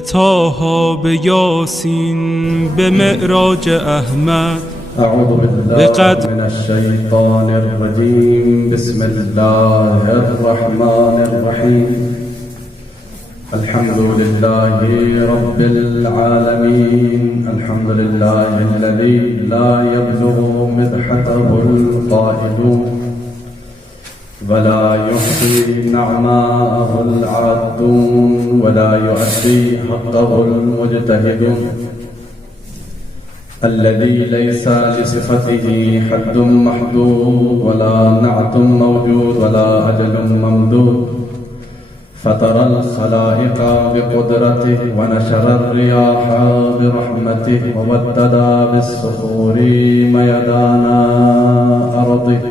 طه به یاسین به معراج احمد. اعوذ بالله من الشیطان الرجیم. بسم الله الرحمن الرحیم. الحمد لله رب العالمين. الحمد لله الذي لا يبلغ مدحته القائلون ولا يحصي نعماءه العادون ولا يؤدي حقه المجتهدون الذي ليس لصفته حد محدود ولا نعت موجود ولا أجل ممدود. فطر الخلائق بقدرته ونشر الرياح برحمته وودد بالصخور ميدان أرضه.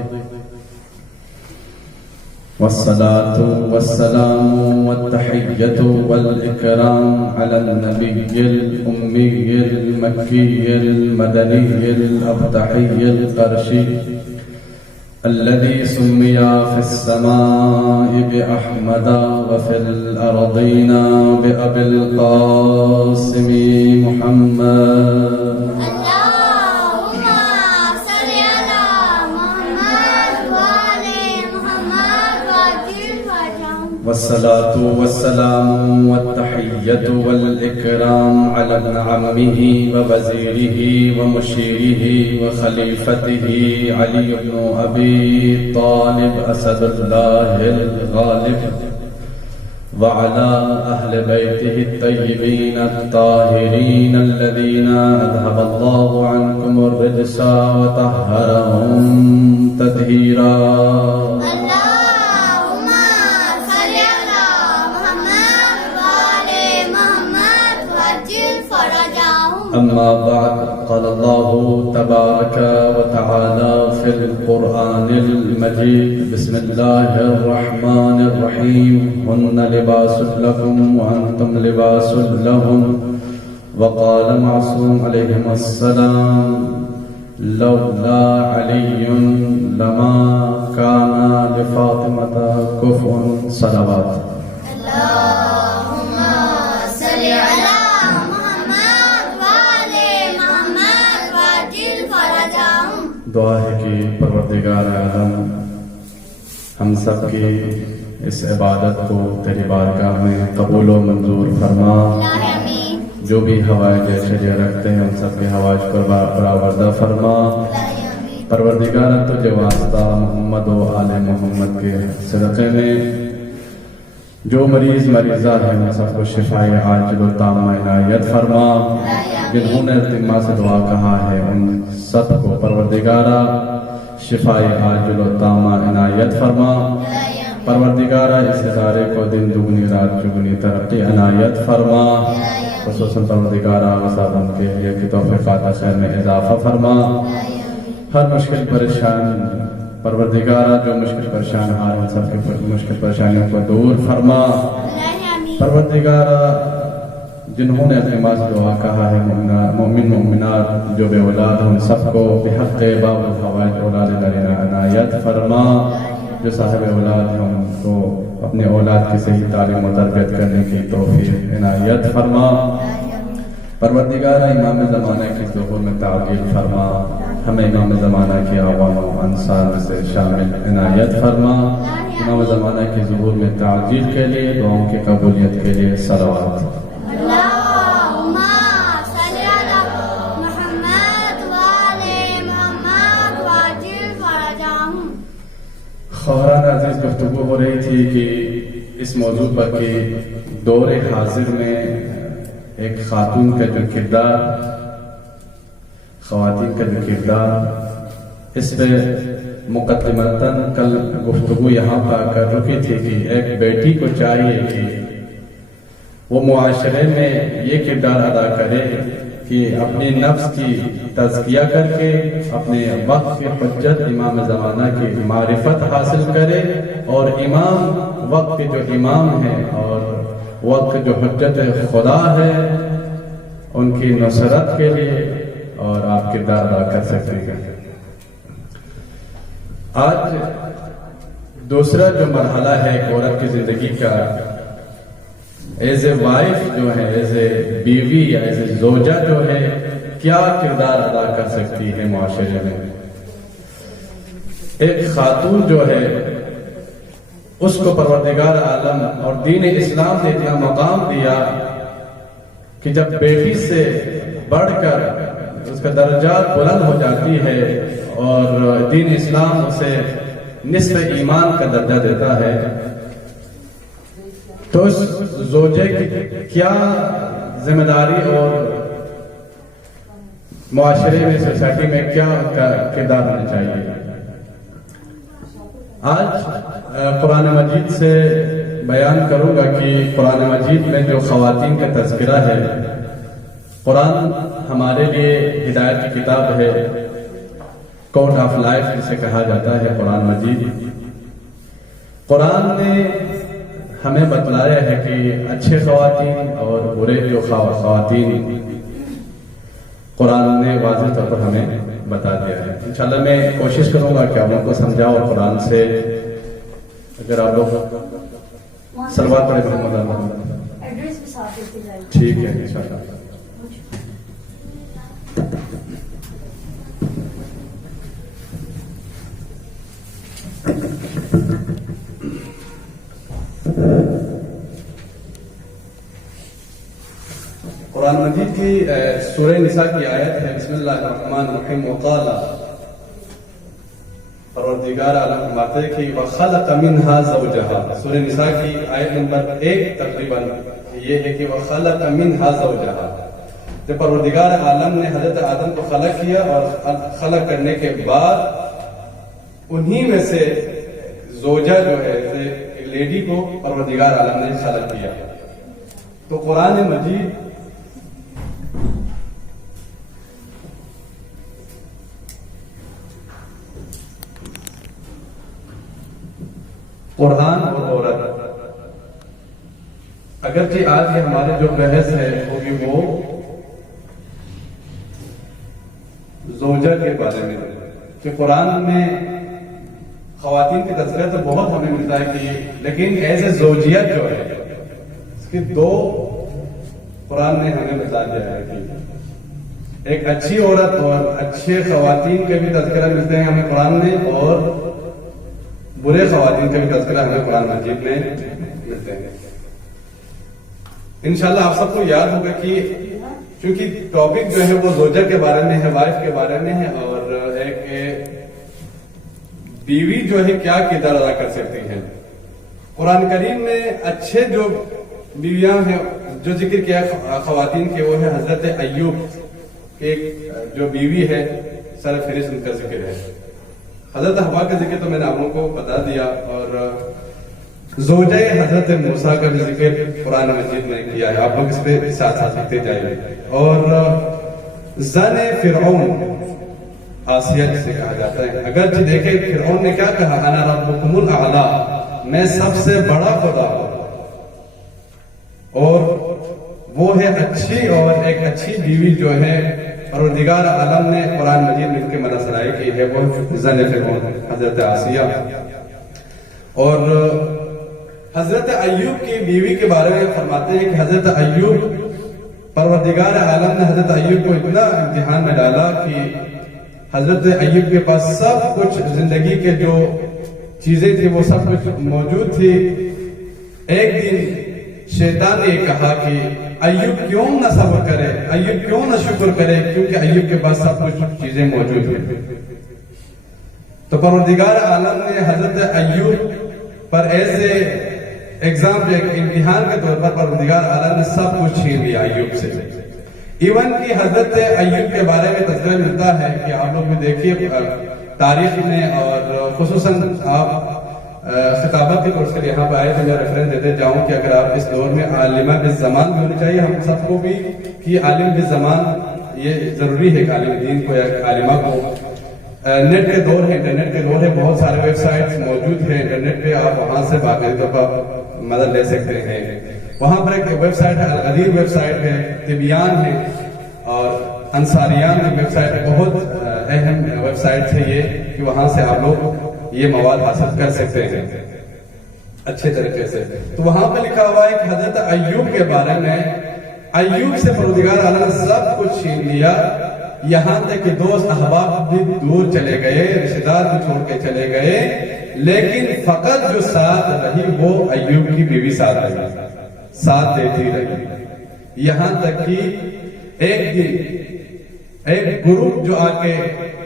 والصلاة والسلام والتحية والإكرام على النبي الأمي المكي المدني الأبتحي القرشي الذي سمي في السماء بأحمد وفي الأرضين بأبي القاسم محمد. اللهم صل على محمد وآل محمد وعجل فرجهم. والصلاة والسلام والتحية والإكرام على ابن عمه ووزيره ومشيره وخليفته علي بن أبي طالب أسد الله الغالب وعلى أهل بيته الطيبين الطاهرين الذين أذهب الله عنكم الرجس وطهرهم تطهيرا. اللهم صل على محمد وآل محمد وعجل فرجهم. أما بعد، قال الله تبارك وتعالى في القرآن المجيد: بسم الله الرحمن الرحيم. هن لباس لكم وأنتم لباس لهم. وقال معصوم عليهم السلام: لولا علي لما كان لفاطمة كفء. صلوات. اللهم صل على محمد وآل محمد وعجل فرجهم. دعا ہے کہ پروردگار عالم ہم سب کی اس عبادت کو تیری بارگاہ میں قبول و منظور فرما. آمین. جو بھی حوائج شریعہ رکھتے ہیں ان سب کے حوائج پر برآوردہ فرما. پروردگار تجھے واسطہ محمد و آل محمد کے صدقے میں جو مریض مریضہ ہیں ان سب کو شفاء عاجل و تامہ عنایت فرما. جنہوں نے التماع سے دعا کہا ہے ان سب کو پروردگارہ شفاء عاجل و تامہ عنایت فرما. پروردگارہ اس ادارے کو دن دگنی رات چگنی ترقی عنایت فرما. خصوصاً پروردگارہ وصابن کے لیے کی توفیقات خیر میں اضافہ فرما. ہر مشکل پریشان پروردگارہ جو مشکل پریشان آ رہے ہیں سب کے مشکل پریشانیوں کو دور فرما. پروردگارہ جنہوں نے اپنے ماں سے دعا کہا ہے مومن مومنات جو بے اولاد ان سب کو بحق باب الحوائج اولاد لنا عنایت فرما. جو صاحب اولاد ہیں ان کو اپنے اولاد کی صحیح تعلیم و تربیت کرنے کی توفیق عنایت فرما. پروردگارہ امام زمانہ کی ظہور میں تعجیل فرما. ہمیں امام زمانہ کی عوام و انصار سے شامل عنایت فرما. امام زمانہ کی ظہور میں تعجیل کے لیے دعاؤں کی قبولیت کے لیے صلوات. اللهم صل على محمد وآل محمد وعجل فرجهم. خواہران عزیز، گفتگو ہو رہی تھی کہ اس موضوع پر کہ دور حاضر میں ایک خاتون کا جو کردار، خواتین کا جو کردار، اس پہ مقدمتاً کل گفتگو یہاں پر کر رکی تھی کہ ایک بیٹی کو چاہیے کہ وہ معاشرے میں یہ کردار ادا کرے کہ اپنے نفس کی تزکیہ کر کے اپنے وقت کی حجت امام زمانہ کی معرفت حاصل کرے اور امام وقت کے جو امام ہیں اور وقت جو حجت خدا ہے ان کی نصرت کے لیے اور آپ کردار ادا کر سکتے ہیں. آج دوسرا جو مرحلہ ہے ایک عورت کی زندگی کا، ایز اے وائف جو ہے، ایز اے بیوی یا ایز اے زوجہ جو ہے کیا کردار ادا کر سکتی ہے معاشرے میں. ایک خاتون جو ہے اس کو پروردگار عالم اور دین اسلام نے اتنا مقام دیا کہ جب بیٹی سے بڑھ کر اس کا درجات بلند ہو جاتی ہے اور دین اسلام اسے نصف ایمان کا درجہ دیتا ہے، تو اس زوجے کی کیا ذمہ داری اور معاشرے میں، سوسائٹی میں کیا ان کا کردار ہونا چاہیے. آج قرآن مجید سے بیان کروں گا کہ قرآن مجید میں جو خواتین کا تذکرہ ہے، قرآن ہمارے لیے ہدایت کی کتاب ہے، کوڈ آف لائف جسے کہا جاتا ہے قرآن مجید. قرآن نے ہمیں بتلایا ہے کہ اچھے خواتین اور برے جو خواتین قرآن نے واضح طور پر ہمیں بتا دیا ہے. انشاءاللہ میں کوشش کروں گا کہ آپ لوگوں کو سمجھاؤ اور قرآن سے اگر آپ لوگ صلوات پڑھیں محمد اللہ ایڈریس بھی ساتھ دیتے جائیں. ٹھیک ہے انشاءاللہ. قرآن مجید کی سورہ نساء کی آیت ہے، بسم اللہ الرحمن الرحیم. وقال پروردگار عالم فرماتے ہیں کہ وخلق منها زوجها. سورہ نساء کی آیت نمبر 1 تقریباً یہ ہے کہ وخلق منها زوجها. تو پروردگار عالم نے حضرت آدم کو خلق کیا اور خلق کرنے کے بعد انہی میں سے زوجہ جو ہے ایک لیڈی کو پروردگار عالم نے خلق کیا. تو قرآن مجید قرآن اور عورت، اگرچہ آج یہ ہمارے جو بحث ہے ہوگی وہ زوجہ کے بارے میں، کہ قرآن میں خواتین کی تذکرہ تو بہت ہمیں ملتا ہے کہ لیکن ایز اے زوجیت جو ہے اس کے دو قرآن نے ہمیں بتا دیا ہے کہ ایک اچھی عورت اور اچھے خواتین کے بھی تذکرہ ملتے ہیں ہمیں قرآن میں، اور برے خواتین کے بھی تذکرہ ہمیں قرآن مجید میں ملتے ہیں. انشاءاللہ آپ سب کو یاد ہوگا کہ چونکہ ٹاپک جو ہے وہ زوجہ کے بارے میں ہے، وائف کے بارے میں ہے، اور ایک بیوی جو ہے کیا کردار ادا کر سکتی ہے. قرآن کریم میں اچھے جو بیویاں ہیں جو ذکر کیا خواتین کے، وہ ہے حضرت ایوب، ایک جو بیوی ہے سر فہرست ان کا ذکر ہے. حضرت حوا کا ذکر تو میں نے آپ لوگوں کو بتا دیا، اور زوجہ حضرت موسیٰ کا بھی ذکر قرآن مجید میں کیا ہے. آپ لوگ اس پہ ساتھ ساتھ لکھتے جائیے. اور زن فرعون آسیہ جسے کہا جاتا ہے، اگرچہ دیکھیں فرعون نے کیا کہا، انا ربکم الاعلی، میں سب سے بڑا خدا ہوں. اور وہ ہے اچھی، اور ایک اچھی بیوی جو ہے پروردگار عالم نے قرآن مجید میں ان کے مناظرائی کی ہے، وہ زن فرعون حضرت آسیہ. اور حضرت ایوب کی بیوی کے بارے میں فرماتے ہیں کہ حضرت ایوب، پروردگار عالم نے حضرت ایوب کو اتنا امتحان میں ڈالا کہ حضرت ایوب کے پاس سب کچھ زندگی کے جو چیزیں تھی وہ سب کچھ موجود تھی. ایک دن شیطان نے یہ کہا کہ ایوب کیوں نہ صبر کرے، ایوب کیوں نہ شکر کرے، کیونکہ ایوب کے پاس سب کچھ چیزیں موجود ہیں. تو پروردگار عالم نے حضرت ایوب پر ایسے ایگزام، ایک امتحان کے طور پر پروردگار عالم نے سب کچھ چھین لیا ایوب سے. ایون کی حضرت ایوب کے بارے میں تذکرہ ملتا ہے کہ آپ لوگ بھی دیکھیے تاریخ میں، اور خصوصاً آپ خطابت کے کورس کے لیے یہاں پہ آئے تو میں ریفرنس دیتے جاؤں کہ اگر آپ اس دور میں عالمہ بالزمان بھی ہونی چاہیے ہم سب کو بھی، کہ عالم بالزمان یہ ضروری ہے کہ عالم دین کو یا عالمہ کو. نیٹ کے دور ہے، انٹرنیٹ کے دور ہے، بہت سارے ویب سائٹس موجود ہیں انٹرنیٹ پہ، آپ وہاں سے باقاعدہ پر مدد لے سکتے ہیں. وہاں پر ایک ویب سائٹ ہے، الغدیر ویب سائٹ ہے، طبیان ہے، اور انصاریان کی ویب سائٹ ہے. بہت اہم ویب سائٹ ہے یہ، کہ وہاں سے آپ لوگ یہ مواد حاصل کر سکتے ہیں. اچھے طریقے سے. تو وہاں پہ لکھا ہوا ہے کہ حضرت ایوب کے بارے میں، ایوب سے پروردگار عالم نے سب کچھ چھین لیا، یہاں تک کہ دوست احباب بھی دور چلے گئے، رشتہ دار بھی چھوڑ کے چلے گئے، لیکن فقط جو ساتھ رہی وہ ایوب کی بیوی ساتھ رہی، ساتھ دیتی رہی. یہاں تک کہ ایک دن ایک گروپ جو آ کے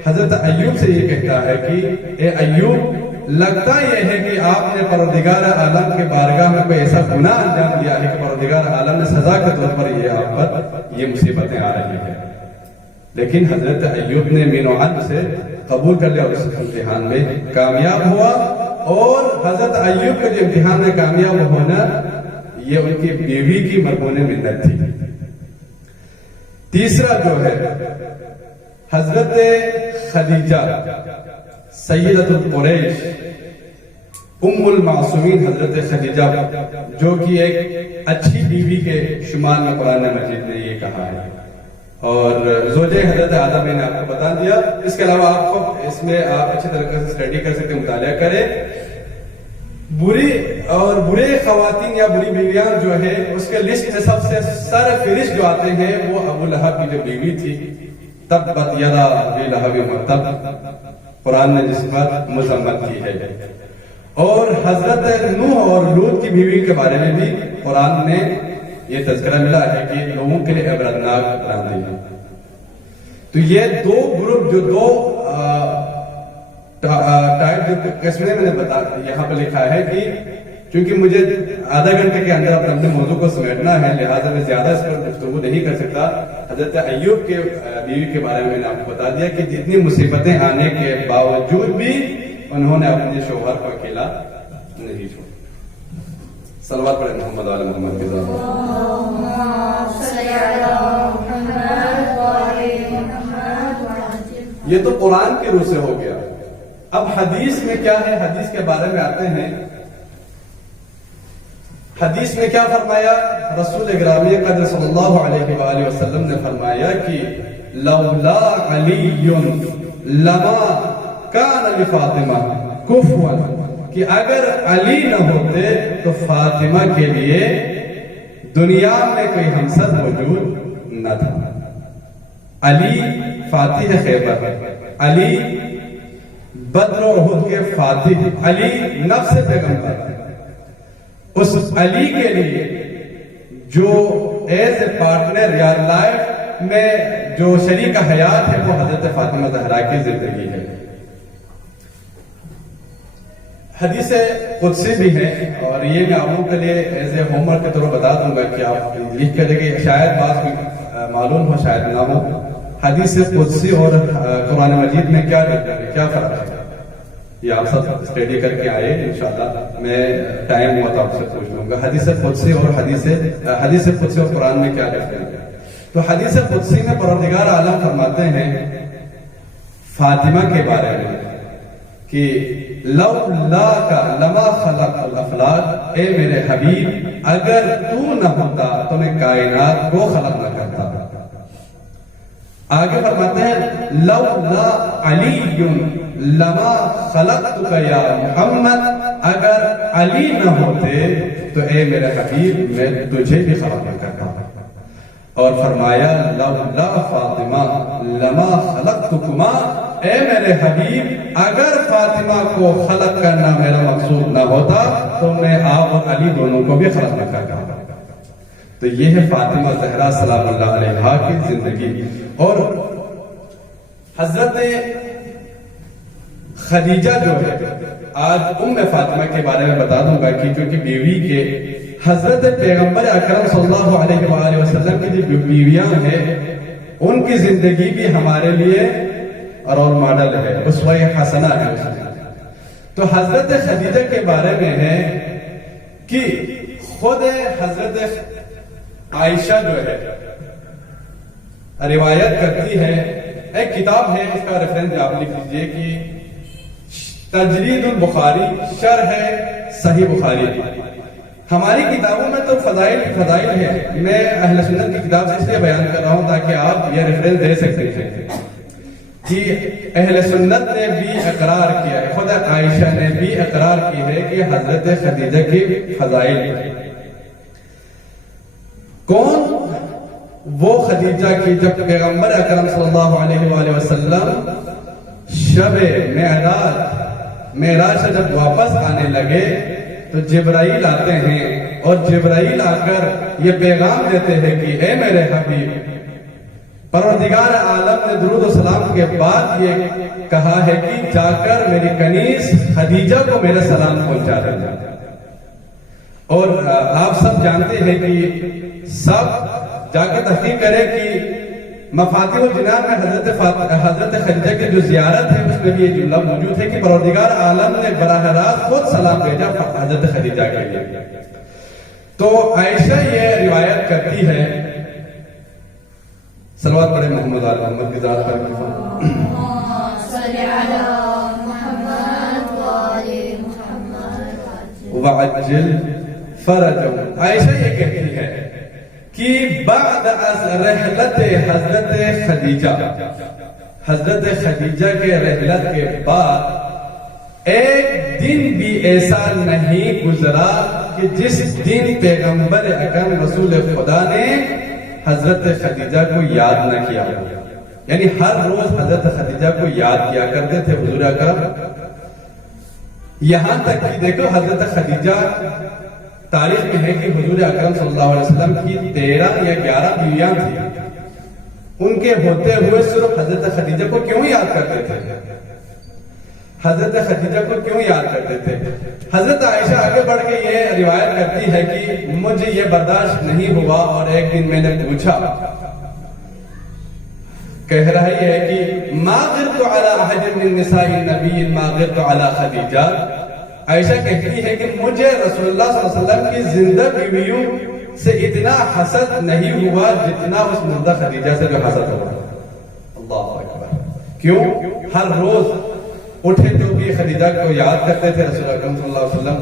حضرت ایوب سے یہ کہتا ہے کہ اے ایوب، لگتا یہ ہے کہ آپ نے پروردگار عالم کے بارگاہ میں کوئی ایسا گناہ انجام دیا ہے کہ پروردگار عالم نے سزا کے طور پر یہ آپ پر یہ مصیبتیں آ رہی ہیں. لیکن حضرت ایوب نے مین و عن سے قبول کر لیا اور اس امتحان میں کامیاب ہوا. اور حضرت ایوب کے جو امتحان میں کامیاب ہونا یہ ان کی بیوی کی مرہون منت تھی. تیسرا جو ہے حضرت خدیجہ سیدۃ القریش ام المعصومین حضرت خدیجہ، جو کہ ایک اچھی بیوی کے شمار میں قرآن مجید نے یہ کہا ہے. اور زوجہ حضرت آدم میں نے آپ کو بتا دیا. اس کے علاوہ آپ کو اس میں آپ اچھی طریقے سے اسٹڈی کر سکتے، مطالعہ کریں. بری اور برے خواتین یا بری بیویاں جو ہے اس کے لسٹ میں سب سے سر فہرست جو آتے ہیں وہ ابو لہب کی جو بیوی تھی، تبت یدا ابی لہب وتب، قرآن نے جس پر مذمت کی ہے. اور حضرت نوح اور لوط کی بیوی کے بارے میں بھی قرآن نے یہ تذکرہ ملا ہے کہ لوگوں کے لیے عبرتناک قرآن ہے. تو یہ دو گروپ جو دو ٹائپ جو قسمیں میں نے بتا یہاں پہ لکھا ہے کہ چونکہ مجھے آدھا گھنٹے کے اندر اپنے موضوع کو سمیٹنا ہے، لہٰذا میں زیادہ اس پر گفتگو نہیں کر سکتا. حضرت ایوب کے بیوی کے بارے میں نے آپ کو بتا دیا کہ جتنی مصیبتیں آنے کے باوجود بھی انہوں نے اپنے شوہر کو اکیلا نہیں چھوڑا. صلوات پڑھیں محمد علی محمد کے ذات. یہ تو قرآن کی روح سے ہو گیا. اب حدیث میں کیا ہے، حدیث کے بارے میں آتے ہیں. حدیث میں کیا فرمایا؟ رسول گرامی قدر صلی اللہ علیہ وآلہ وسلم نے فرمایا کہ لولا علی لما کان لفاطمہ کفوا، کہ اگر علی نہ ہوتے تو فاطمہ کے لیے دنیا میں کوئی ہمسر موجود نہ تھا. علی فاتح خیبر، علی بدر و احد کے فاتح، علی نفس پیغمبر. اس علی کے لیے جو ایز اے پارٹنر یا لائف میں جو شریک حیات ہے وہ حضرت فاطمہ زہرا کی زندگی ہے. حدیث قدسی بھی ہے اور یہ میں آپ لوگوں کے لیے ایز اے ہوم ورک کے طور پر بتا دوں گا کہ آپ لکھ کر دیکھیں، شاید بات کوئی معلوم ہو شاید نہ ہو. حدیث قدسی اور قرآن مجید میں کیا فرق ہے یہ آپ سب اسٹڈی کر کے آئے انشاءاللہ. میں ٹائم ہوا تو آپ سے پوچھ لوں گا حدیث قدسی اور حدیث قدسی اور قرآن میں کیا ڈفرنس ہے. تو حدیث قدسی میں پروردگار عالم فرماتے ہیں فاطمہ کے بارے میں کہ لولاک لما خلقت الافلاک، اے میرے حبیب اگر تو نہ ہوتا تو میں کائنات کو خلق نہ کرتا. آگے فرماتے ہیں لولا علی لما خلقتک یا محمد، اگر علی نہ ہوتے تو اے میرے حبیب میں تجھے بھی خلق نہ کرتا. اور فرمایا لولا فاطمہ لما خلقتکما، اے میرے حبیب اگر فاطمہ کو خلق کرنا میرا مقصود نہ ہوتا تو میں آپ اور علی دونوں کو بھی خلق نہ کرتا. تو یہ ہے فاطمہ زہرا سلام اللہ علیہا کی زندگی. اور حضرت خدیجہ جو ہے، آج ام فاطمہ کے بارے میں بتا دوں گا کہ کیونکہ بیوی کے حضرت پیغمبر اکرم صلی اللہ علیہ وآلہ وسلم کی جو بیویاں ہیں ان کی زندگی بھی ہمارے لیے رول ماڈل ہے، اسوہ حسنہ ہے. تو حضرت خدیجہ کے بارے میں ہے کہ خود حضرت عائشہ جو ہے روایت کرتی ہے، ایک کتاب ہے اس کا ریفرنس آپ لکھ لیجئے کہ تجرید البخاری شرح صحیح بخاری. ہماری کتابوں میں تو فضائل ہے، میں اہل سنت کی کتاب سے اس لیے بیان کر رہا ہوں تاکہ آپ یہ ریفرنس دے سکتے ہیں. کہ اہل سنت نے بھی اقرار کیا ہے، خود عائشہ نے بھی اقرار کی ہے کہ حضرت خدیجہ کی فضائل ہیں۔ کون وہ خدیجہ کی جب پیغمبر اکرم صلی اللہ علیہ وآلہ وسلم شب معراج سے جب واپس آنے لگے تو جبرائیل آتے ہیں اور جبرائیل آ کر یہ پیغام دیتے ہیں کہ اے میرے حبیب، پروردگار عالم نے درود و سلام کے بعد یہ کہا ہے کہ جا کر میری کنیز خدیجہ کو میرا سلام پہنچا دینا۔ اور آپ سب جانتے ہیں کہ سب جا کر تحقیق کرے کہ مفاتیح الجنان میں حضرت خدیجہ کی جو زیارت ہے اس میں بھی یہ جملہ موجود ہے کہ پروردگار عالم نے براہ راست خود سلام بھیجا حضرت خدیجہ کے لیے۔ تو عائشہ یہ روایت کرتی ہے، صلوات پڑھے محمد آل محمد کی ذات پر وعجل فرجہ۔ عائشہ یہ کہتی ہے کہ بعد از رحلت حضرت خدیجہ کے رحلت کے بعد ایک دن بھی ایسا نہیں گزرا کہ جس دن پیغمبر اکرم رسول خدا نے حضرت خدیجہ کو یاد نہ کیا، یعنی ہر روز حضرت خدیجہ کو یاد کیا کرتے تھے حضور اکرم۔ یہاں تک کہ دیکھو حضرت خدیجہ تاریخ میں ہے کہ حضور اکرم صلی اللہ علیہ وسلم کی 13 یا 11 بیویاں تھیں، ان کے ہوتے ہوئے صرف حضرت خدیجہ کو کیوں یاد کرتے تھے؟ حضرت خدیجہ کو کیوں یاد کرتے تھے؟ حضرت عائشہ آگے بڑھ کے یہ روایت کرتی ہے کہ مجھے یہ برداشت نہیں ہوا اور ایک دن میں نے پوچھا، کہہ رہا ہے کہ ما غرت علی احد من نساء النبی ما غرت علی خدیجہ۔ عائشہ کہتی ہے کہ مجھے رسول اللہ صلی اللہ علیہ وسلم کی زندہ بیویوں سے اتنا حسد نہیں ہوا جتنا اس مردہ خدیجہ سے جو حسد ہوا۔ اللہ اکبر۔ کیوں؟ ہر روز اٹھے تو بھی خدیجہ کو یاد کرتے تھے رسول اکرم صلی اللہ علیہ وسلم،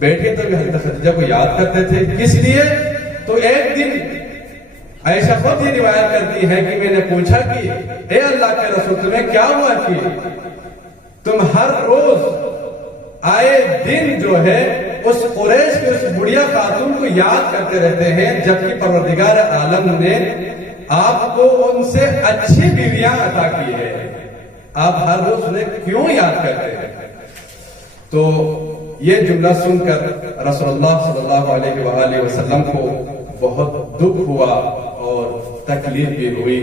بیٹھے تو بھی حضرت خدیجہ کو یاد کرتے تھے۔ کس لیے؟ تو ایک دن عائشہ خود یہ روایت کرتی ہے کہ میں نے پوچھا کہ اے اللہ کے رسول تمہیں کیا ہوا کہ تم ہر روز آئے دن جو ہے اس قریش کے اس بڑھیا خاتون کو یاد کرتے رہتے ہیں، جبکہ پروردگار عالم نے آپ کو ان سے اچھی بیویاں عطا کی ہے، آپ ہر روز انہیں کیوں یاد کرتے ہیں؟ تو یہ جملہ سن کر رسول اللہ صلی اللہ علیہ وآلہ وسلم کو بہت دکھ ہوا اور تکلیف بھی ہوئی۔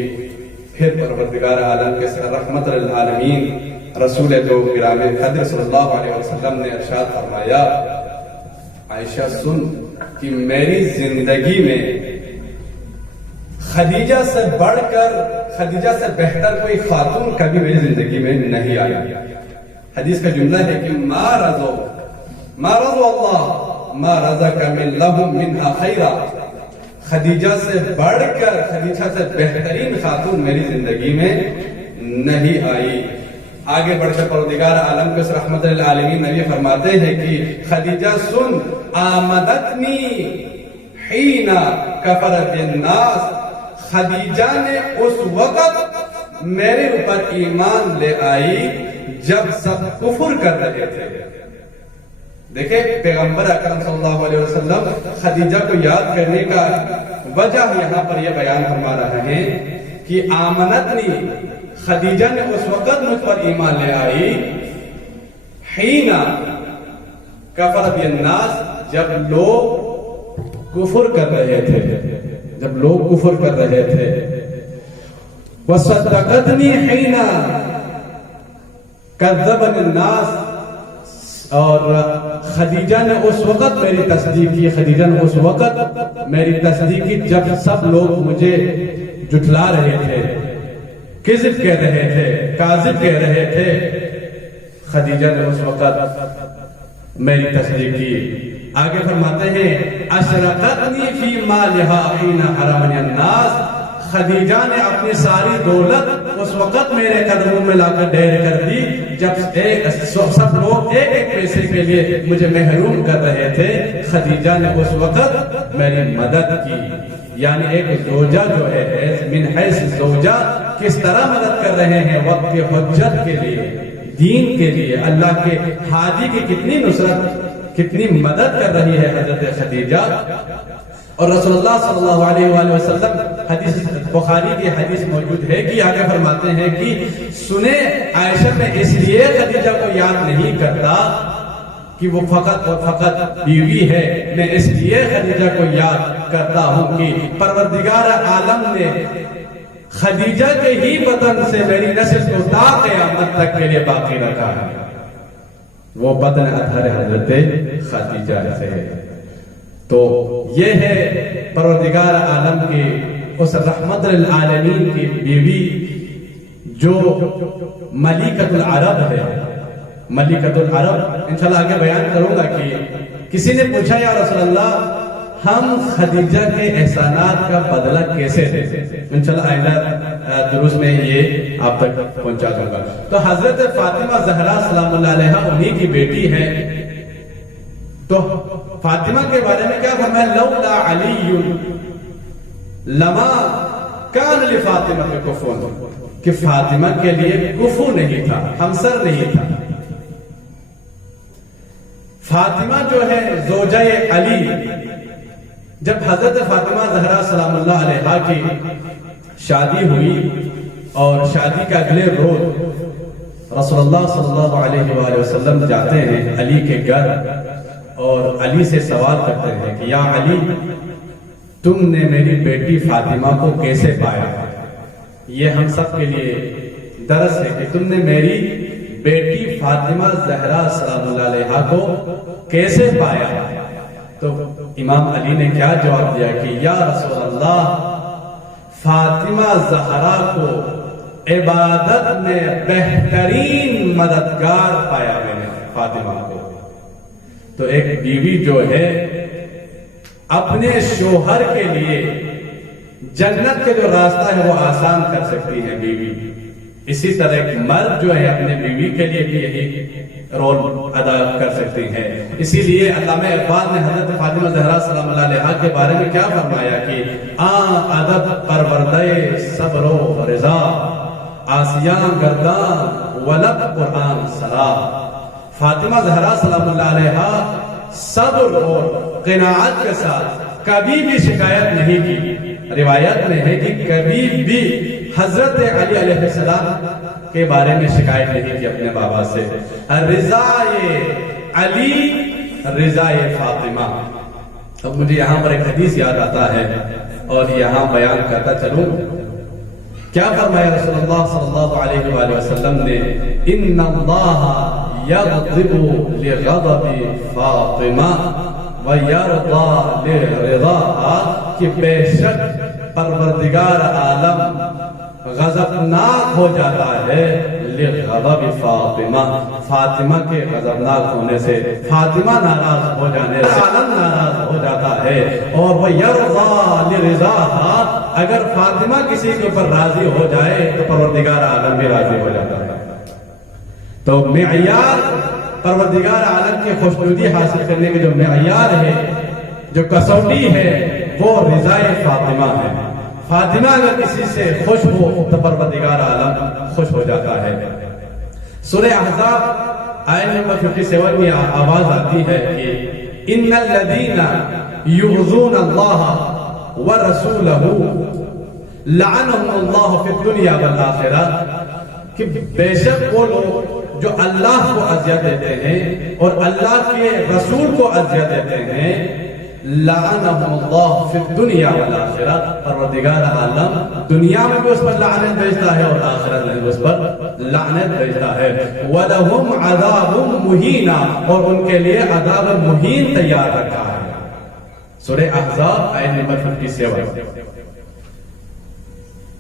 پھر پروردگار عالم کے رحمت للعالمین رسول دو گرام قدر صلی اللہ علیہ وسلم نے ارشاد فرمایا، عائشہ سن کہ میری زندگی میں خدیجہ سے بڑھ کر، خدیجہ سے بہتر کوئی خاتون کبھی میری زندگی میں نہیں آئی۔ حدیث کا جملہ ہے کہ ما رضو اللہ ما رزق من لهم منها خیرا۔ خدیجہ سے بڑھ کر، خدیجہ سے بہترین خاتون میری زندگی میں نہیں آئی۔ آگے بڑھ کر پروردگار عالم کے رحمت للعالمین نبی فرماتے ہیں کہ خدیجہ سن آمدتنی حین کفرت الناس، خدیجہ نے اس وقت میرے اوپر ایمان لے آئی جب سب کفر کر رہے تھے۔ دیکھیں پیغمبر اکرم صلی اللہ علیہ وسلم خدیجہ کو یاد کرنے کا وجہ یہاں پر یہ بیان فرما رہے ہیں کہ آمنتنی، خدیجہ نے اس وقت مجھ پر ایمان لے آئی، حین کفر بالناس، جب لوگ کفر کر رہے تھے، جب لوگ کفر کر رہے تھے۔ وصدقتنی حین کذبنی الناس، اور خدیجہ نے اس وقت میری تصدیق کی، خدیجہ نے اس وقت میری تصدیق کی جب سب لوگ مجھے جھٹلا رہے تھے، کذب کہہ رہے تھے، کاذب کہہ رہے تھے، خدیجہ نے اس وقت میری تصدیق کی۔ آگے فرماتے ہیں اشرقتنی فی مالہا حین حرمنی الناس، خدیجہ نے اپنی ساری دولت اس وقت میرے قدموں میں لا کر ڈھیر کر دی جب سب لوگ ایک ایک پیسے کے لیے مجھے محروم کر رہے تھے، خدیجہ نے اس وقت میری مدد کی۔ یعنی ایک زوجہ جو ہے من حیث زوجہ کس طرح مدد کر رہے ہیں وقت کے حجت کے لیے، دین کے لیے، اللہ کے حاجی کی کتنی نصرت، کتنی مدد کر رہی ہے حضرت خدیجہ۔ اور رسول اللہ صلی اللہ علیہ وآلہ وسلم حدیث بخاری کی حدیث موجود ہے کہ آگے فرماتے ہیں کہ سنیں عائشہ میں اس لیے خدیجہ کو یاد نہیں کرتا کہ وہ فقط اور فقط بیوی ہے، میں اس لیے خدیجہ کو یاد کرتا ہوں کہ پروردگار عالم نے خدیجہ کے ہی بدن سے میری نسل کو تا قیامت تک کے لیے باقی رکھا ہے۔ وہ بدن اطہر حضرت خدیجہ سے ہے۔ تو یہ ہے پروردگار عالم کی اس رحمت للعالمین کی بیوی جو ملکۃ العرب ہے۔ ملکۃ العرب انشاءاللہ آگے بیان کروں گا کہ کسی نے پوچھا یا رسول اللہ ہم خدیجہ کے احسانات کا بدلہ کیسے دیں؟ انشاءاللہ آئندہ دروس میں یہ آپ تک پہنچا دوں گا۔ تو حضرت فاطمہ زہرا سلام اللہ علیہا انہی کی بیٹی ہے۔ تو فاطمہ کے بارے میں کیا فرمایا؟ لولا علی لما کان لفاطمہ کے کفو، کہ فاطمہ کے لیے کفو نہیں تھا، ہمسر نہیں تھا۔ فاطمہ جو ہے زوجہ علی، جب حضرت فاطمہ زہرا سلام اللہ علیہا کی شادی ہوئی اور شادی کا اگلے روز رسول اللہ صلی اللہ علیہ وآلہ وسلم جاتے ہیں علی کے گھر اور علی سے سوال کرتے ہیں کہ یا علی تم نے میری بیٹی فاطمہ کو کیسے پایا؟ یہ ہم سب کے لیے درس ہے کہ تم نے میری بیٹی فاطمہ زہرا سلام اللہ علیہا کو کیسے پایا؟ تو امام علی نے کیا جواب دیا کہ یا رسول اللہ فاطمہ زہرا کو عبادت میں بہترین مددگار پایا میں نے فاطمہ کو۔ تو ایک بیوی جو ہے اپنے شوہر کے لیے جنت کے جو راستہ ہے وہ آسان کر سکتی ہے بیوی، اسی طرح ایک مرد جو ہے اپنے بیوی کے لیے بھی یہی رول ادا کر سکتی ہے۔ اسی لیے علامہ اقبال نے حضرت فاطمہ زہرا سلام اللہ علیہا کے بارے میں کیا فرمایا کہ ادب پروردہ صبر و رضا، آسیاں گرداں ولب قرآن سرا۔ فاطمہ زہرا سلام اللہ علیہا صبر اور قناعت کے ساتھ کبھی بھی شکایت نہیں کی۔ روایت میں ہے کہ کبھی بھی حضرت علی علیہ السلام کے بارے میں شکایت نہیں کی اپنے بابا سے۔ رضا علی رضا فاطمہ۔ اب مجھے یہاں پر ایک حدیث یاد آتا ہے اور یہاں بیان کرتا چلوں۔ کیا فرمایا رسول اللہ صلی اللہ علیہ وآلہ وسلم نے؟ ان اللہ یغضب لغضب فاطمہ وَيَرْضَى لِرِضَاهَا، کہ بے شک پروردگار عالم غضبناک ہو جاتا ہے لغضب فاطمہ، فاطمہ کے غضبناک ہونے سے، فاطمہ ناراض ہو جانے سے عالم ناراض ہو جاتا ہے۔ اور وَيَرْضَى لِرِضَاهَا، اگر فاطمہ کسی کے اوپر راضی ہو جائے تو پروردگار عالم بھی راضی ہو جاتا ہے۔ تو معیار پروردگار عالم کی خوشنودی حاصل کرنے کے جو معیار ہے، جو کسوٹی ہے، وہ رضا فاطمہ ہے۔ فاطمہ اگر کسی سے خوش ہو تو پروردگار عالم خوش ہو جاتا ہے۔ سورہ احزاب آیت نمبر 57 میں آواز آتی ہے کہ ان الذین یؤذون اللہ ورسولہ لعنهم اللہ فی الدنیا والآخرہ، کہ بے شک وہ لوگ جو اللہ کو اذیت دیتے ہیں اور اللہ کے رسول کو اذیت دیتے ہیں، لعنهم اللہ فی الدنیا والآخرہ، پروردگار عالم دنیا میں بھی اس پر لعنت بھیجتا ہے اور آخرت میں بھی اس پر لعنت بھیجتا ہے۔ وَلَهُمْ عَذَابٌ مُهِينٌ، اور ان کے لیے عذاب مہین تیار رکھا ہے۔ سورہ احزاب آیت نمبر 57۔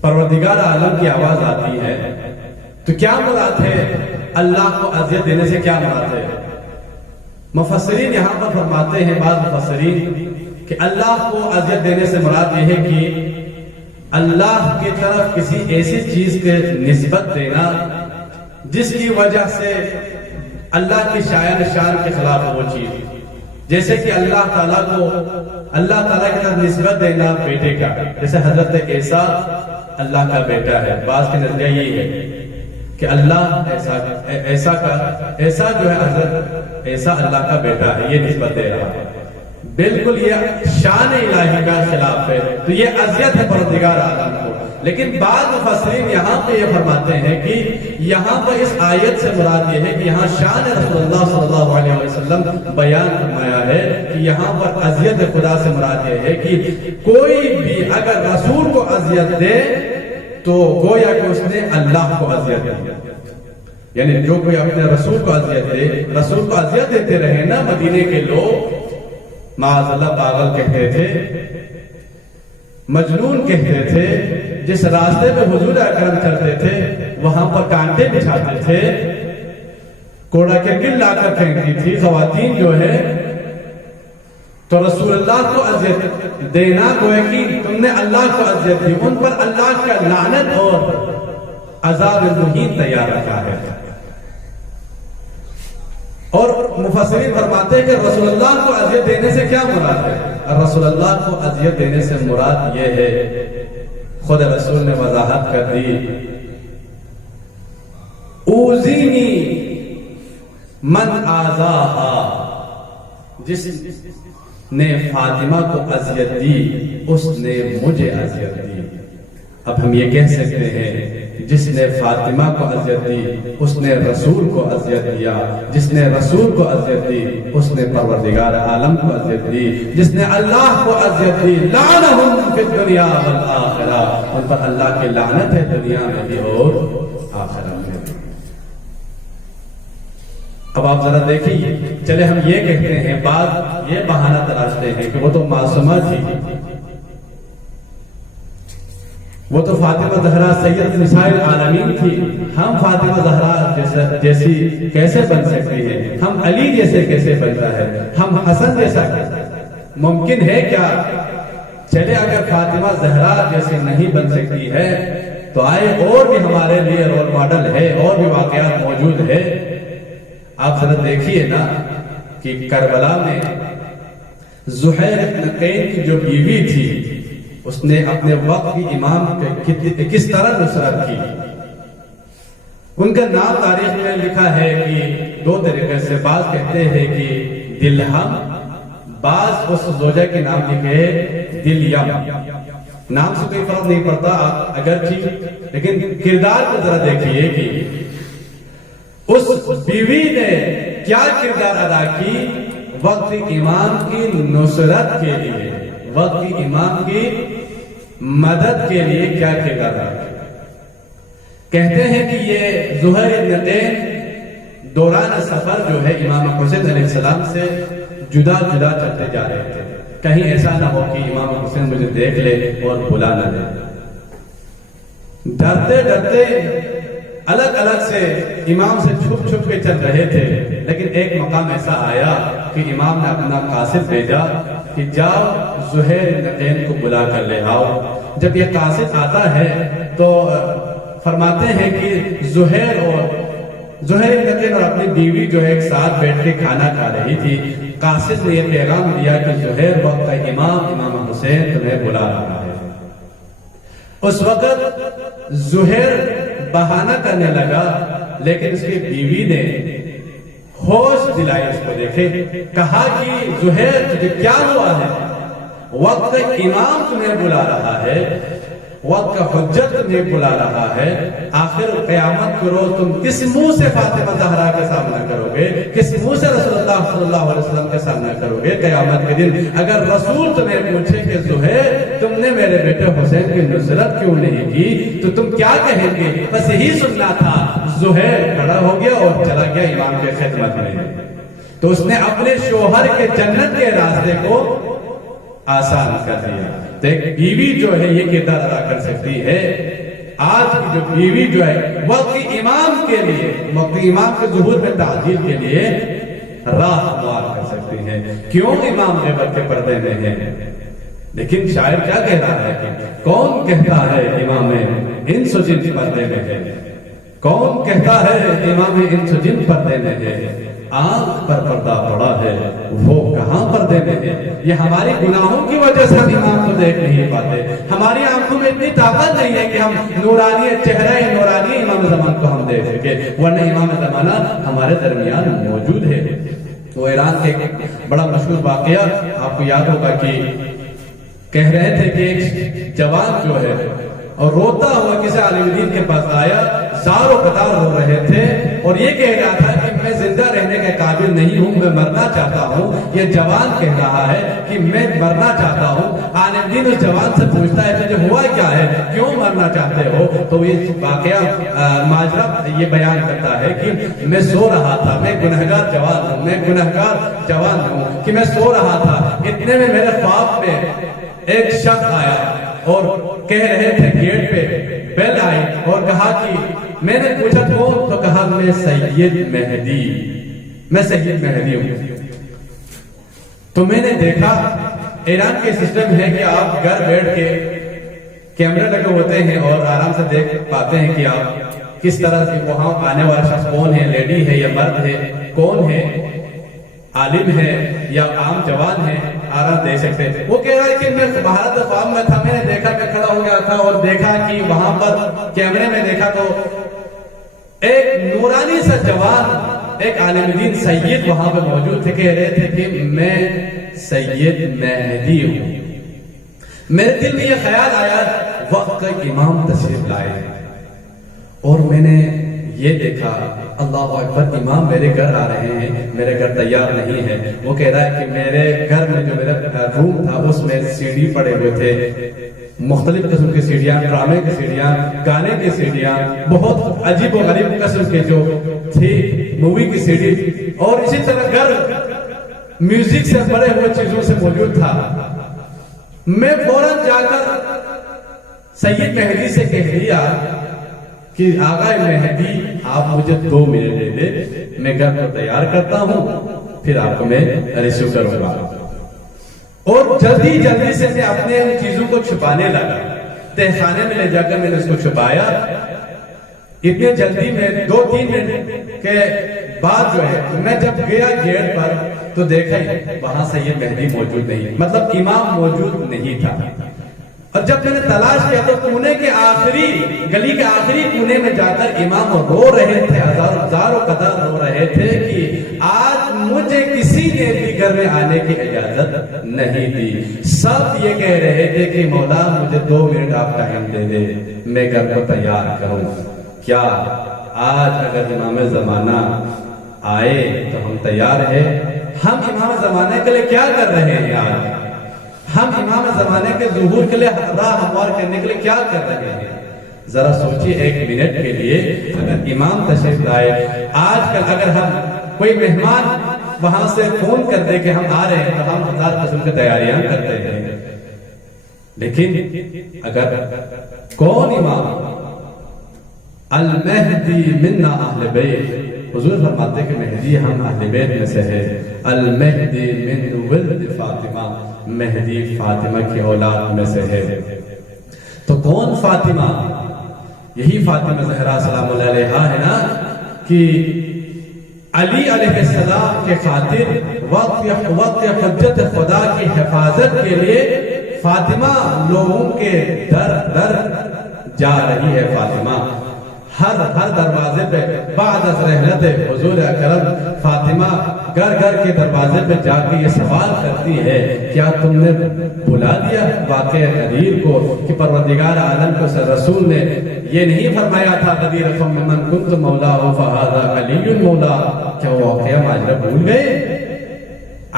پروردگار عالم کی آواز آتی ہے تو کیا مراد ہے؟ اللہ کو اذیت دینے سے کیا مراد ہے؟ مفسرین یہاں پر فرماتے ہیں، بعض مفسرین، کہ اللہ کو اذیت دینے سے مراد یہ ہے کہ اللہ کی طرف کسی ایسی چیز کے نسبت دینا جس کی وجہ سے اللہ کی شاعر شان کے خلاف وہ چیز، جیسے کہ اللہ تعالیٰ کی طرف نسبت دینا بیٹے کا، جیسے حضرت عیسیٰ اللہ کا بیٹا ہے، بعض کی نظریہ یہی ہے کہ اللہ ایسا جو ہے حضرت عیسیٰ اللہ کا بیٹا ہے، یہ نسبت دے رہا ہے، بالکل یہ شان الہی کا خلاف ہے، تو یہ اذیت ہے پروردگار عالم کو۔ لیکن بعض مفسرین یہاں پہ یہ فرماتے ہیں کہ یہاں پر اس آیت سے مراد یہ ہے کہ یہاں شان رسول اللہ صلی اللہ علیہ وسلم بیان فرمایا ہے کہ یہاں پر اذیت خدا سے مراد یہ ہے کہ کوئی بھی اگر رسول کو اذیت دے تو گویا کہ اس نے اللہ کو اذیت دی، یعنی جو کوئی اپنے رسول کو اذیت دے، رسول کو اذیت دیتے رہے نا، مدینے کے لوگ معاذ اللہ پاگل کہتے تھے، مجنون کہتے تھے، جس راستے پہ حضور اکرم چلتے تھے وہاں پر کانٹے بچھاتے تھے، کوڑا کرکٹ لا کر پھینکتی تھی خواتین جو ہے، تو رسول اللہ کو اذیت دینا گویا کہ تم نے اللہ کو اذیت دی، ان پر اللہ کا لعنت اور عذاب مہین تیار رکھا ہے۔ اور مفسرین فرماتے ہیں کہ رسول اللہ کو اذیت دینے سے کیا مراد ہے؟ رسول اللہ کو اذیت دینے سے مراد یہ ہے، خود رسول نے وضاحت کر دی، اوزینی من آذاہا، جس نے فاطمہ کو اذیت دی اس نے مجھے اذیت دی۔ اب ہم یہ کہہ سکتے ہیں جس نے فاطمہ کو اذیت دی اس نے رسول کو اذیت دیا، جس نے رسول کو اذیت دی اس نے پروردگار عالم کو اذیت دی، جس نے اللہ کو اذیت دی لعنہم فی الدنیا والآخرہ، ان پر اللہ کی لعنت ہے دنیا میں بھی اور آخرت میں بھی۔ اب آپ ذرا دیکھیے، چلے ہم یہ کہتے ہیں، بعض یہ بہانہ تراشتے ہیں کہ وہ تو معصومہ تھی، وہ تو فاطمہ زہرا سید نساء العالمین تھی، ہم فاطمہ زہرا جیسی کیسے بن سکتی ہے، ہم علی جیسے کیسے بنتا ہے، ہم حسن جیسا ممکن ہے کیا؟ چلے اگر فاطمہ زہرا جیسی نہیں بن سکتی ہے تو آئے اور بھی ہمارے لیے رول ماڈل ہے، اور بھی واقعات موجود ہے۔ آپ ذرا دیکھیے نا کہ کربلا میں زہیر ابن قین کی جو بیوی تھی اس نے اپنے وقت کی امام کس طرح نصرت کی۔ ان کا نام تاریخ میں لکھا ہے کہ دو طریقے سے، بعض کہتے ہیں کہ دلہم، بعض اس زوجہ کے نام لکھے دلیم، نام سے کوئی فرق نہیں پڑتا اگرچہ، لیکن کردار کو ذرا دیکھیے کہ اس بیوی نے کیا کردار ادا کی وقت امام کی نصرت کے لیے، وقت امام کی مدد کے لیے کیا کردار ادا کیا۔ کہتے ہیں کہ یہ زہیر ابن قین دوران سفر جو ہے امام حسین علیہ السلام سے جدا جدا چلتے جا رہے تھے، کہیں ایسا نہ ہو کہ امام حسین مجھے دیکھ لے اور بلا نہ دے۔ ڈرتے ڈرتے الگ الگ سے امام سے چھپ چھپ کے چل رہے تھے، لیکن ایک مقام ایسا آیا کہ امام نے اپنا قاصد بھیجا کہ جاؤ زہیر ابن قین کو بلا کر لے آؤ۔ جب یہ قاصد آتا ہے تو فرماتے ہیں کہ زہیر ابن قین اور اپنی بیوی جو ہے ایک ساتھ بیٹھ کے کھانا کھا رہی تھی۔ قاصد نے یہ پیغام دیا کہ زہیر وقت امام حسین تمہیں بلا رہا ہے۔ اس وقت زہیر بہانہ کرنے لگا، لیکن اس کی بیوی نے ہوش دلائی اس کو، دیکھے، کہا کہ زہیر تجھے کیا ہوا ہے؟ وقت امام تمہیں بلا رہا ہے، وقت کا حجت تمہیں بلا رہا ہے، آخر قیامت کو روز تم کس منہ سے فاطمہ زہرا کا سامنا کرو گے، کس منہ سے رسول اللہ صلی اللہ علیہ وسلم کا سامنا کرو گے قیامت کے دن؟ اگر رسول تمہیں پوچھے کہ زہیر تم نے میرے بیٹے حسین کی نصرت کیوں نہیں کی تو تم کیا کہیں گے؟ بس یہی سننا تھا۔ زہیر کھڑا ہو گیا اور چلا گیا امام کے خدمت میں، تو اس نے اپنے شوہر کے جنت کے راستے کو آسان کر دیا۔ تو ایک بیوی جو ہے یہ کردار ادا کر سکتی ہے۔ آج کی جو بیوی جو ہے وقت امام کے لیے، وقت امام کے ظہور میں تعجیل کے لیے راہ ہموار کر سکتی ہیں۔ کیوں امام غیبت کے پردے میں ہے؟ لیکن شاعر کیا کہہ رہا ہے؟ کون کہتا ہے امام انس و جن پردے میں ہے؟ کون کہتا ہے امام انس و جن پردے میں ہے؟ آنکھ پر پردہ پڑا ہے وہ کہاں پردے میں ہے؟ یہ ہماری گناہوں کی وجہ سے ہم امام کو دیکھ نہیں پاتے. ہماری آنکھوں میں اتنی طاقت نہیں ہے کہ ہم نورانی چہرہ نورانی امام زمان کو ہم دیکھ سکے، ورنہ امام زمانہ ہمارے درمیان موجود ہے. وہ ایران کے ایک بڑا مشہور واقعہ آپ کو یاد ہوگا کہ کہہ رہے تھے کہ ایک جوان جو ہے اور روتا ہوا کسی عالم دین کے پاس آیا، زار و قطار رو رہے تھے اور یہ کہہ رہا تھا کہ میں زندہ رہنے کے قابل نہیں ہوں، میں مرنا چاہتا ہوں. یہ جوان کہہ رہا ہے کہ میں مرنا چاہتا ہوں. عالم دین اس جوان سے پوچھتا ہے تجھے ہوا کیا ہے، کیوں مرنا چاہتے ہو؟ تو یہ واقعہ ماجرا یہ بیان کرتا ہے کہ میں سو رہا تھا، میں گنہگار جوان ہوں، میں گنہگار جوان ہوں کہ میں سو رہا تھا، اتنے میں میرے خواب میں ایک شخص آیا اور کہہ رہے تھے گیٹ پہ بیل آئی اور کہا کہ میں نے پوچھا کون؟ تو کہا میں سید مہدی، میں سید مہدی ہوں. تو میں نے دیکھا ایران کے سسٹم ہے کہ آپ گھر بیٹھ کے کیمرے لگے ہوتے ہیں اور آرام سے دیکھ پاتے ہیں کہ آپ کس طرح سے وہاں آنے والا شخص کون ہے، لیڈی ہے یا مرد ہے، کون ہے، عالم ہے یا عام جوان ہے، آرام دے سکتے. وہ کہہ رہا ہے کہ میں بھارت خواب میں تھا، میں نے دیکھا کہ کھڑا ہو گیا تھا اور دیکھا کہ وہاں پر کیمرے میں دیکھا تو ایک نورانی سا جوان، ایک عالم دین سید وہاں پہ موجود تھے. کہہ رہے تھے کہ میں سید مہدی ہوں. میرے دل میں یہ خیال آیا وقت کا امام تشریف لائے اور میں نے یہ دیکھا اللہ اکبر امام میرے گھر آ رہے ہیں، میرے گھر تیار نہیں ہے. وہ کہہ رہا ہے کہ میرے گھر میں جو میرا روم تھا اس میں سی ڈی پڑے ہوئے تھے، مختلف قسم کی سیڈیاں، ڈرامے کی سیڈیاں، گانے کی سیڈیاں، بہت عجیب و غریب قسم کے جو تھی مووی کی سیڈی، اور اسی طرح گھر میوزک سے بڑے ہوئے چیزوں سے موجود تھا. میں فوراً جا کر سید مہدی سے کہہ دیا کہ آقا مہدی آپ مجھے 2 منٹ دے دے، میں گھر کو تیار کرتا ہوں پھر آپ کو میں ریسیو کروں گا. اور جلدی جلدی سے میں اپنے ان چیزوں کو چھپانے لگا. تہ خانے میں لے جا کر میں نے اس کو چھپایا. اتنے جلدی میں 2-3 منٹ کے بعد جو ہے میں جب گیا گیٹ پر تو دیکھا وہاں سید مہدی موجود نہیں، مطلب امام موجود نہیں تھا. اور جب میں نے تلاش کیا تو کونے کے آخری گلی کے آخری کونے میں جا کر امام رو رہے تھے، ہزار و قدر رو رہے تھے کہ آج مجھے کسی نے بھی گھر میں آنے کی اجازت نہیں دی. سب یہ کہہ رہے تھے کہ مولا مجھے 2 منٹ آپ ٹائم دے دے، میں گھر کو تیار کروں. کیا آج اگر امام زمانہ آئے تو ہم تیار ہیں؟ ہم امام زمانے کے لیے کیا کر رہے ہیں؟ آج ہم امام زمانے کے ظہور کے لیے راہ ہموار کرنے کے لیے کیا کر رہے ہیں؟ ذرا سوچیے 1 منٹ کے لیے. اگر امام تشریف لائے، آج کل اگر ہم کوئی مہمان وہاں سے فون کر دے کہ ہم آ رہے ہیں تو ہم 1000 قسم کی تیاریاں کرتے ہیں. لیکن اگر کون امام المہدی منا اہل بیت، حضور فرماتے کہ مہدی ہم اہل بیت میں سے ہے. المہدی من ولد فاطمہ، مہدی فاطمہ کی اولاد میں سے ہے. تو کون فاطمہ؟ یہی فاطمہ زہرا سلام اللہ علیہا ہے نا، کہ علی علیہ السلام کے خاطر وقت حجت خدا کی حفاظت کے لیے فاطمہ لوگوں کے در جا رہی ہے. فاطمہ ہر دروازے پہ بعد از رحلت حضور اکرم فاطمہ گھر کے دروازے پہ جا کے یہ سوال کرتی ہے کیا تم نے بھلا دیا واقعہ غدیر کو کہ پروردگار عالم کو رسول نے یہ نہیں فرمایا تھا غدیرکم ممن کنت مولا فہذا علی مولا؟ کیا وہ واقعہ ماجرا بھول گئے؟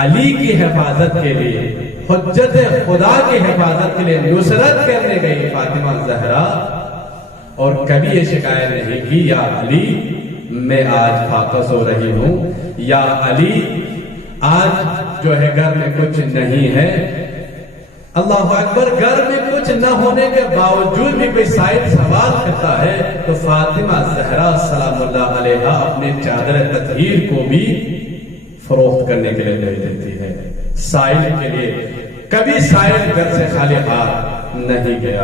علی کی حفاظت کے لیے، حجت خدا کی حفاظت کے لیے نصرت کرنے گئی فاطمہ زہرا، اور کبھی یہ شکایت نہیں کی یا علی میں آج فاقہ سو رہی ہوں، یا علی آج جو ہے گھر میں کچھ نہیں ہے. اللہ اکبر. گھر میں کچھ نہ ہونے کے باوجود بھی کوئی سائد سوال کرتا ہے تو فاطمہ زہرا سلام اللہ علیہا اپنے چادر تطہیر کو بھی فروخت کرنے کے لیے بھیج دیتی ہے. سائل کے لیے کبھی سائل گھر سے خالی ہاتھ نہیں گیا۔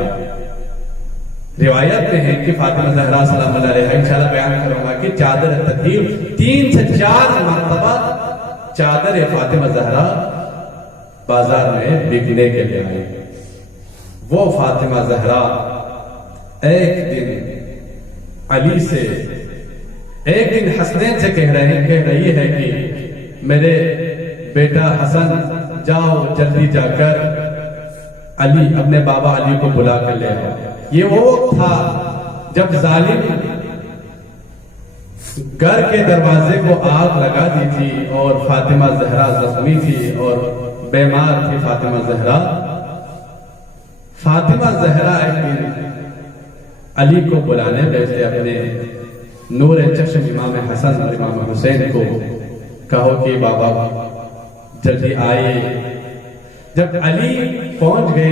روایت میں ہے کہ فاطمہ زہرا سلام اللہ علیہا، انشاءاللہ بیان کروں گا کہ چادر تطہیر 3 سے 4 مرتبہ چادر فاطمہ زہرا بازار میں بکنے کے لیے آئی۔ وہ فاطمہ زہرا ایک دن علی سے، ایک دن حسنین سے کہہ رہی ہے کہ میرے بیٹا حسن جاؤ جلدی جا کر علی، اپنے بابا علی کو بلا کر لے آؤ۔ یہ وہ وقت تھا جب ظالم گھر کے دروازے کو آگ لگا دی تھی اور فاطمہ زہرا زخمی تھی اور بیمار تھی فاطمہ زہرا۔ فاطمہ زہرا ایک دن علی کو بلانے بیٹھے، اپنے نور چشم امام حسن اور امام حسین کو کہو کہ بابا جلدی آئے۔ جب علی پہنچ گئے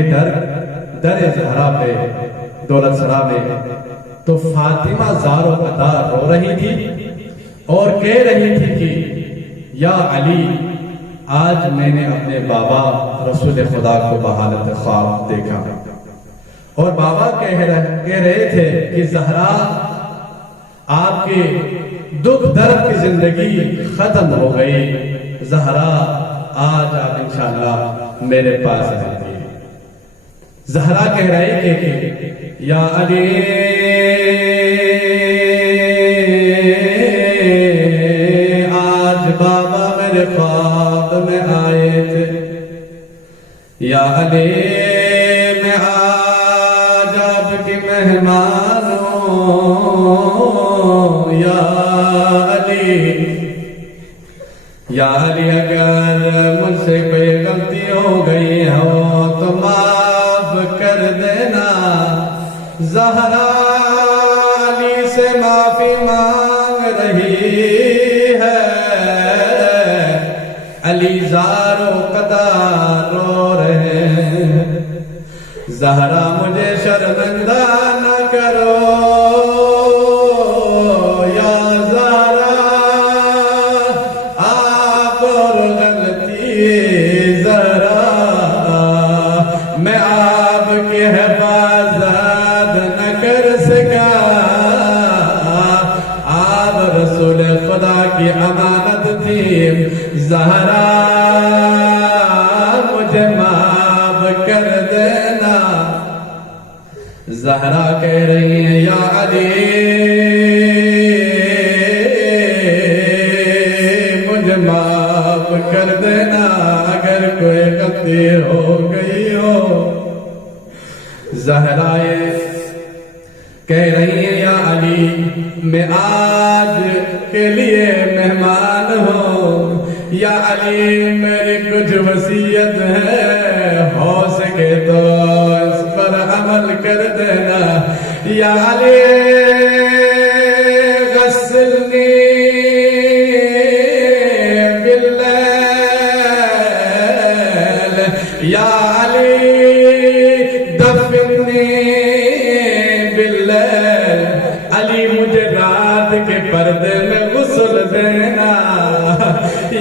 در زہرا پہ دولت سرا میں، تو فاطمہ زار و قطار رو رہی تھی اور کہہ رہی تھی کہ یا علی، آج میں نے اپنے بابا رسول خدا کو بحالت خواب دیکھا، اور بابا کہہ رہے تھے کہ زہرا آپ کے دکھ درد کی زندگی ختم ہو گئی، زہرا آج آپ انشاءاللہ میرے پاس رہیں گی۔ زہرا کہہ رہے کہ یا علی، آج بابا میرے خواب میں آئے تھے، یا علی میں آج آپ کی مہمان ہوں، یا علی، یا علی اگر مجھ سے کوئی غلطی ہو گئی ہو تو معاف کر دینا۔ زہرا علی سے معافی مانگ رہی ہے، علی زار و قطار رو رہے ہیں، زہرا مجھے شرمندہ نہ کرو، یا زہرا آپ اور غلطی زہرا، میں آپ کی حفاظت نہ کر سکا، آپ رسول خدا کی امانت تھی، زہرا مجھے معاف کر دینا۔ زہرا کہہ رہی ہیں یا علی، مجھے معاف کر دینا اگر کوئی غلطی ہو گئی ہو۔ زہرا کہہ رہی ہیں یا علی، میں آج کے لیے مہمان ہوں، یا علی میری کچھ وصیت ہے، ہو سکے تو اس پر عمل کر دینا، یا علی غسلنی باللیل، یا علی دفنی باللیل، علی مجھے رات کے پردے میں غسل دینا،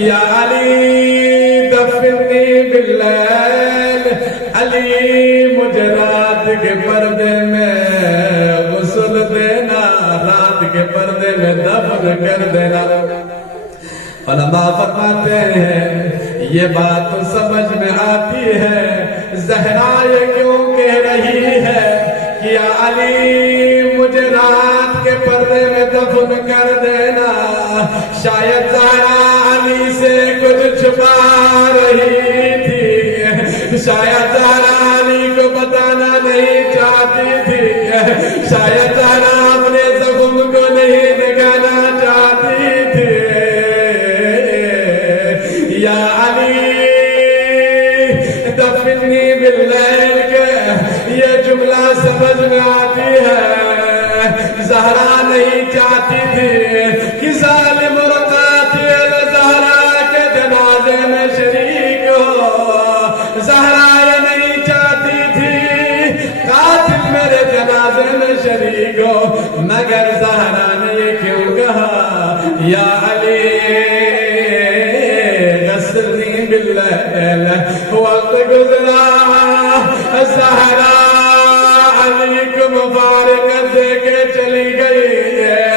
یا علی دفنی باللیل، علی مجھے رات کے پردے میں غسل دینا، رات کے پردے میں دفن کر دینا۔ علماء فرماتے ہیں یہ بات تو سمجھ میں آتی ہے، زہرا یہ کیوں کہہ رہی ہے کہ یا علی مجھے رات کے پردے میں دفن کر دینا، شاید زہرا علی سے کچھ چھپا رہی تھی، شاید زہرا علی کو بتانا نہیں چاہتی تھی، شاید زہرا اپنے زخم کو نہیں دکھانا چاہتی تھی۔ یا علی دفنی باللیل کے یہ جملہ سمجھ میں آتی ہے، زہرا نہیں چاہتی تھی کہ ظالم اور قاتل زہرا کے جنازے میں شریک ہو، زہرا یہ نہیں چاہتی تھی قاتل میرے جنازے میں شریک ہو، مگر زہرا نے یہ کیوں کہا یا علی غسلنی باللیل، وقت گزرا زہرا علی کو مبارکت دے کے چلی گئی ہے،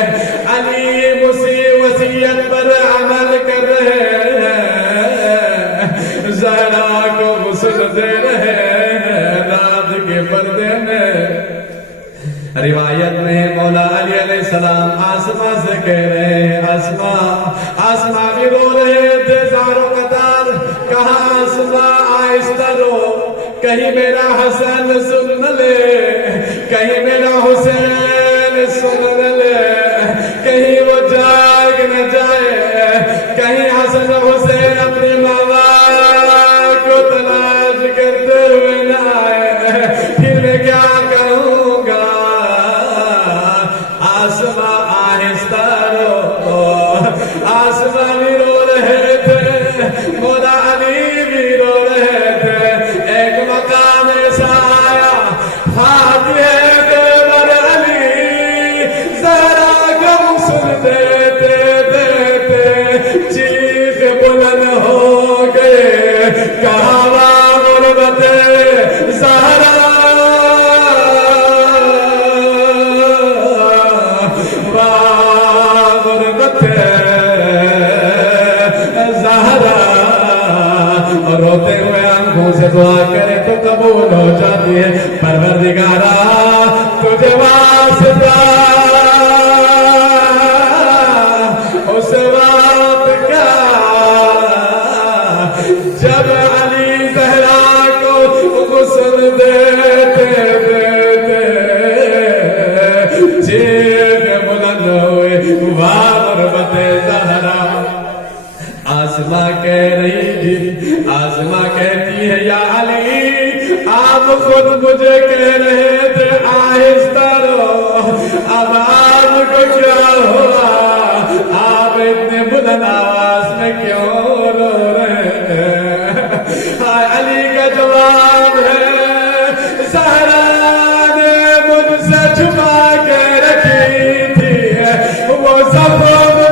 علی وصیت پر عمل کر رہے ہیں، زہرا کو غسل دے رہے ہیں رات کے پردے میں۔ روایت میں مولا علی علیہ السلام آسماں سے کہہ رہے ہیں، آسماں بھی رو رہے تھے زاروں قطار، کہاں آسماں آہستہ رو، کہیں میرا حسن سن نہ لے، کہیں میرا حسین سن نہ لے، کہیں وہ جاگ نہ جائے، کہیں حسن حسین اپنی ماں کو تلاش کرتے ہوئے نہ آئے، پھر میں کیا کہوں گا؟ آسماں آہستہ رو، آسماں بھی رو رہے تھے، مولا علی بھی رو رہے تھے۔ ایک مقام ایسا آیا، فاتح دیور علی زہرا کو غسل دیتے دیتے چیخ بلند ہو گئے، کہا واہ غربت زہرا، روتے ہوئے آنکھوں سے دعا کرے تو قبول ہو جاتی ہے۔ پروردگارا تجھے واسطہ اس وقت کا جب علی زہرا کو غسل دیتے دیتے چیخ بلند ہوئے، واہ غربت زہرا۔ آسماں کہہ رہی تھی، آسماں کہتی ہے یا علی آپ خود مجھے کہہ رہے تھے آہستہ رو، اب آپ کو کیا ہوا؟ آپ اتنے بلند آواز میں کیوں رو رہے ہیں؟ علی کا جواب ہے زہرا نے مجھ سے چھپا کے رکھی تھی، وہ سب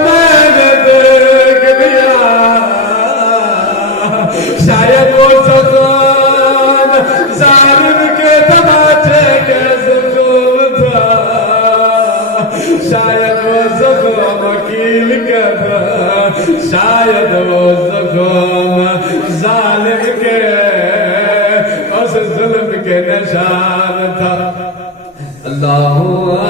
میں نے دیکھ لیا، شاید وہ زخم ظالم کے تماچے کے زخم تھا، شاید وہ زخم وکیل کا تھا، شاید وہ زخم ظالم کے اس ظلم کے نشان تھا۔ اللہ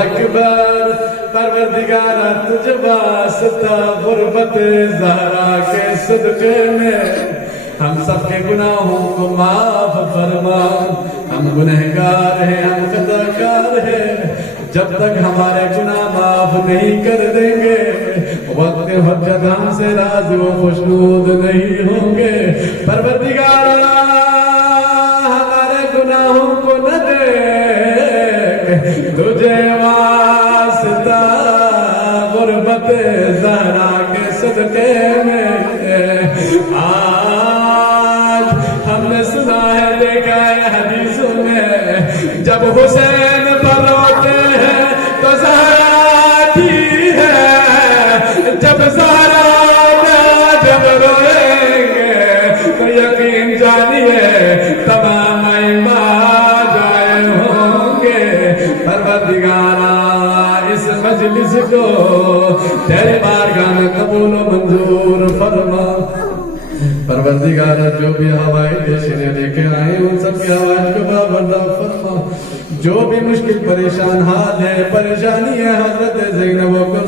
اکبر۔ پروردگارا تجھ واسطہ غربت زہرا کے صدقے میں ہم سب کے گناہوں کو معاف فرما، ہم گنہگار ہیں، ہم خطاکار ہیں، جب تک ہمارے گناہ معاف نہیں کر دیں گے وقت حجت ہم سے راضی و خوشنود نہیں ہوں گے۔ پروردگارا ہمارے گناہوں کو نہ دے، تجھے واسطہ غربت زہرا کے صدقے میں۔ آج ہم نے سنا ہے، دیکھا ہے حدیثوں میں، جب حسین پر روتے ہیں تو زہرا آتی ہے، جب زہرا جب روئیں گے تو یقین جانیے تمام ایمان جائے ہوں گے۔ پروردگارا اس مجلس کو تیرے بارگاہ میں قبول و منظور فرما۔ پروردگارا جو بھی ہوائی جشنیں لے کے آئے ان سب کی آواز کو باوردہ فرما، جو بھی مشکل پریشان حال ہے، پریشانی ہے، حضرت زینب کو